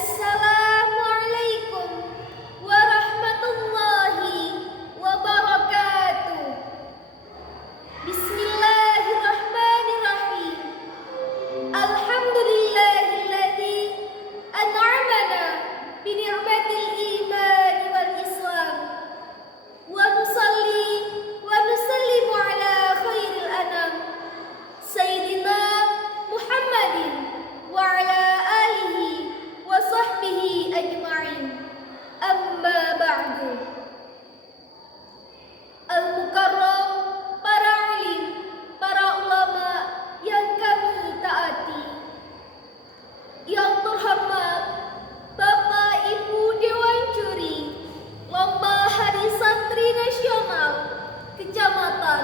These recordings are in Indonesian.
Assalamualaikum warahmatullahi wabarakatuh. Bismillahirrahmanirrahim. Alhamdulillahilladzi an'amana bi ni'matil iman wal islam. Wa nusalli wa nusallimu ala khairil anam Sayyidina Muhammadin wa ala alihi wa sahbihi ajma'in. Amma ba'du. Al-Mukarram, para alim, para ulama yang kami taati, yang terhormat Bapak Ibu Dewan Juri Lomba Hari Santri Nasional Kecamatan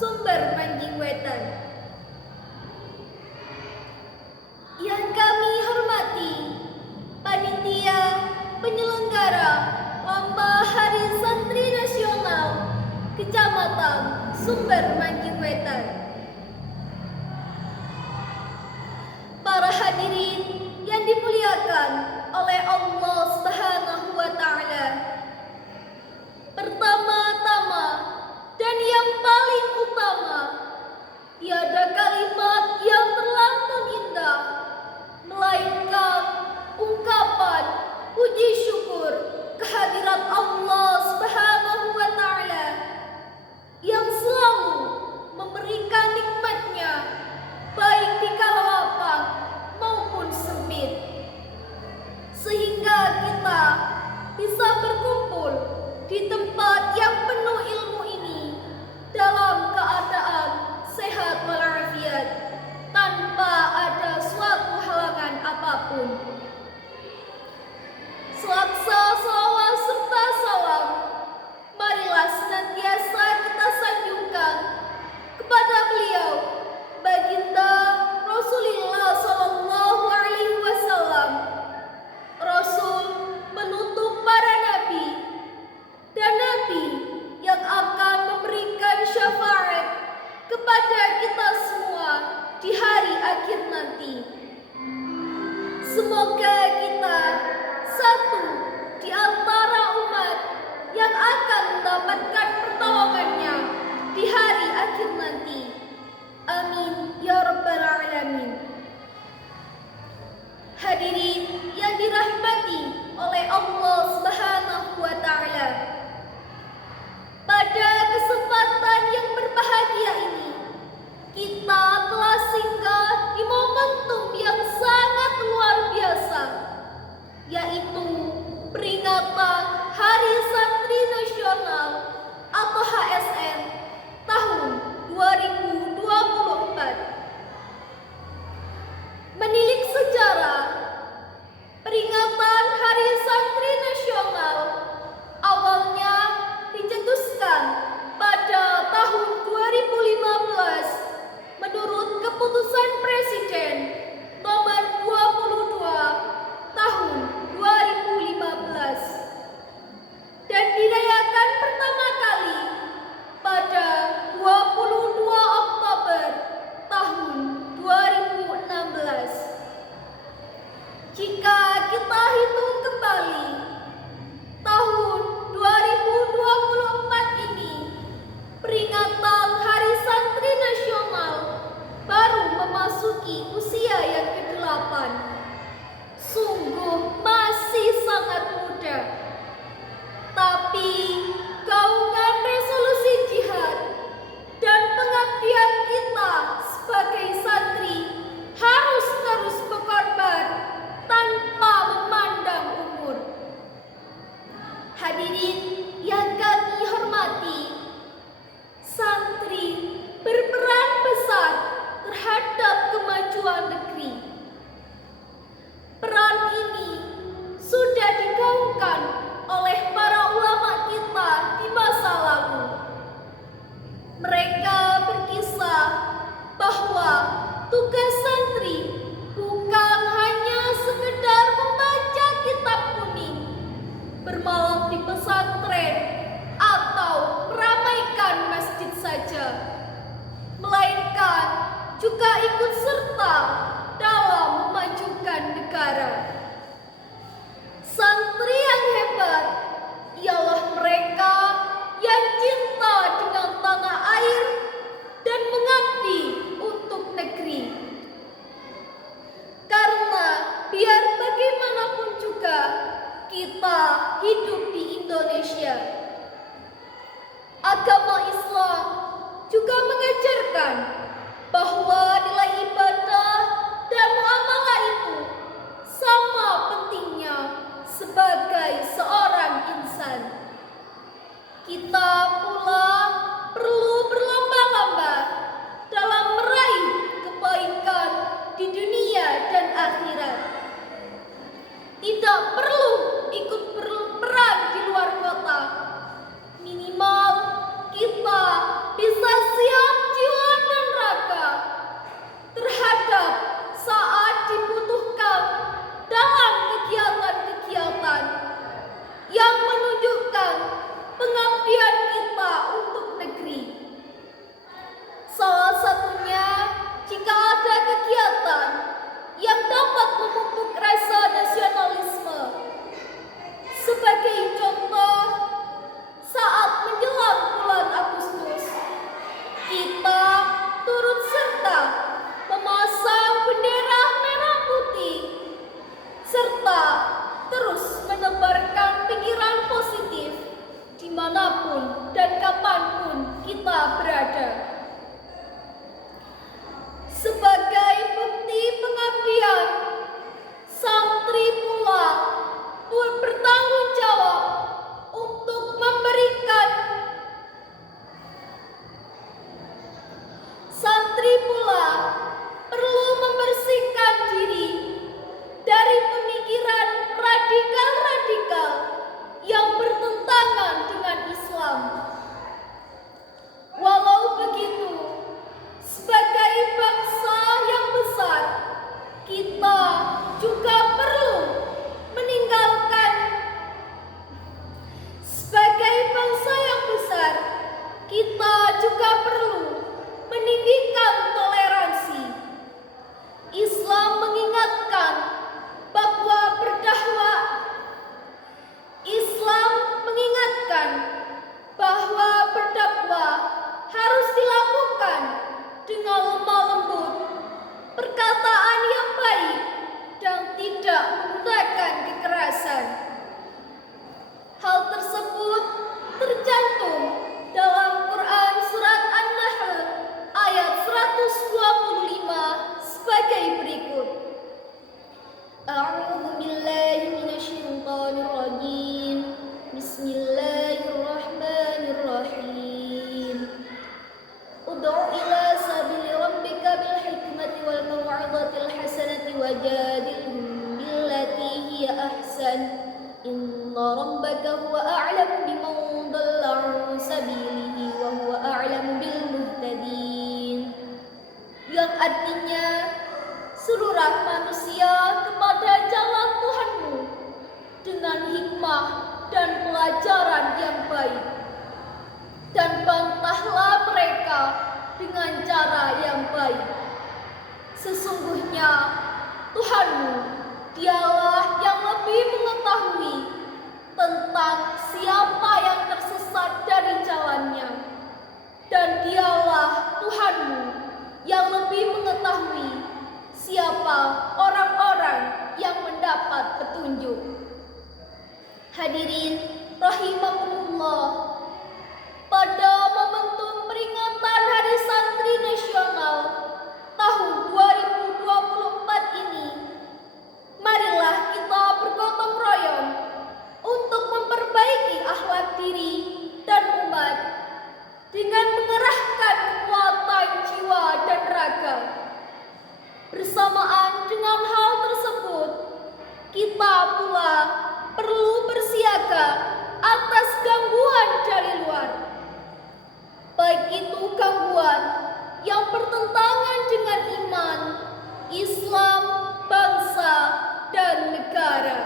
Sumber Manjing Wetan, yang kami hormati panitia penyelenggara Lomba Hari Santri Nasional Kecamatan Sumber Manjing Wetan, para hadirin yang dimuliakan oleh Allah Subhanahu wa Ta'ala. Pertama-tama dan yang paling utama, tiada kalimat yang terlampau indah melainkan ungkapan puji syukur kehadirat Allah Subhanahu wa Ta'ala yang selalu memberikan nikmatnya baik di kala lapang maupun sempit, sehingga kita bisa berkumpul di tempat yang penuh ilmu ini dalam keadaan sehat walafiat tanpa ada suatu halangan apapun. Selaksa salawat serta salam marilah senantiasa kita sanjungkan kepada beliau, baginda Rasulullah Sallallahu Alaihi Wasallam, Rasul penutup para nabi dan nabi yang akan memberikan syafaat kepada kita semua di hari akhir nanti. Semoga kita satu di antara umat yang akan mendapatkan pertolongannya di hari akhir nanti. Amin ya rabbal alamin. Hadirin yang dirahmati oleh Allah Subhanahu wa Ta'ala, pada kesempatan yang berbahagia ini kita telah singgah di momentum yang sangat luar biasa, yaitu peringatan Hari Santri Nasional atau HSN tahun 2024. Menilik sejarah, peringatan Hari Santri Nasional awalnya dicetuskan pada tahun 2015 menurut keputusan Presiden nomor 22 tahun 2015 dan dirayakan pertama kali pada 22 Oktober tahun 2016. Jika kita hitung kembali, tahun 2024 ini peringatan Hari Santri Nasional baru memasuki usia yang ke-8. Sungguh masih sangat muda. Tapi gaungan resolusi jihad dan pengabdian kita sebagai santri harus terus berkorban tanpa hidup di Indonesia. Agama Islam juga mengajarkan bahwa nilai ibadah dan muamalah itu sama pentingnya sebagai seorang insan. Kita pula perlu berlomba-lomba dalam meraih kebaikan di dunia dan akhirat. Tidak perlu ikut berperang di luar kota. Minimal kita bisa siap jiwa dan raga terhadap saat dibutuhkan dalam kegiatan-kegiatan yang menunjukkan pengabdian kita untuk negeri. Salah satunya jika ada kegiatan yang dapat memupuk rasa nasionalisme. Sebagai contoh, saat menjelang bulan Agustus, kita turut serta memasang bendera merah putih serta terus menebarkan pikiran positif dimanapun dan kapanpun kita berada. Sebagai bukti pengabdian, santri pula bertanggung jawab untuk memberikan santri pula perlu membersihkan diri dari pemikiran radikal-radikal yang bertentangan dengan Islam. Walau begitu, sebagai bangsa yang besar, kita juga perlu meninggalkan. Sebagai bangsa yang besar, kita juga perlu meninggikan toleransi. Islam mengingatkan bahwa berdakwah harus dilakukan dengan lemah lembut, perkataan yang baik, dan tidak menggunakan kekerasan. Hal tersebut tercantum dalam Quran Surat An-Nahl ayat 125 sebagai berikut. A'udzu billahi minasyaitonir rajim. Bismillahirrahmanirrahim. Ud'u ila sabili rabbika bil hikmati wal mau'izatil hasanati wajadilhum billati hiya ahsan. Inna rabbaka huwa a'lamu biman dhalla 'an sabilihi wa huwa a'lamu bil muhtadin. Yang artinya, seluruh manusia kepada jalan Tuhanmu dengan hikmah dan pelajaran yang baik, dan bantahlah mereka dengan cara yang baik. Sesungguhnya Tuhanmu, Dialah yang lebih mengetahui tentang siapa yang tersesat dari jalannya, dan Dialah Tuhanmu yang lebih mengetahui siapa orang-orang yang mendapat petunjuk. Hadirin rahimakumullah, pada momentum peringatan Hari Santri Nasional tahun 2024 ini, marilah kita bergotong royong untuk memperbaiki akhlak diri dan umat dengan mengerahkan kekuatan jiwa dan raga. Bersamaan dengan hal tersebut, kita pula perlu bersiaga atas gangguan dari luar, baik itu gangguan yang bertentangan dengan iman, Islam, bangsa, dan negara.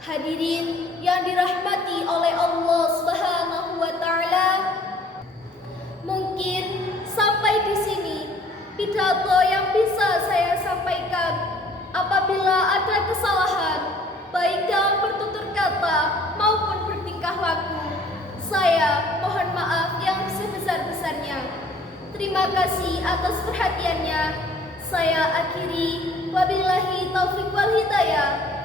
Hadirin yang dirahmati oleh Allah Subhanahu wa Ta'ala, mungkin sampai di sini pidato yang bisa saya sampaikan. Apabila ada kesalahan, baik dalam bertutur kata maupun bertingkah laku, saya mohon maaf yang sebesar-besarnya. Terima kasih atas perhatiannya. Saya akhiri, wabillahi taufiq wal hidayah.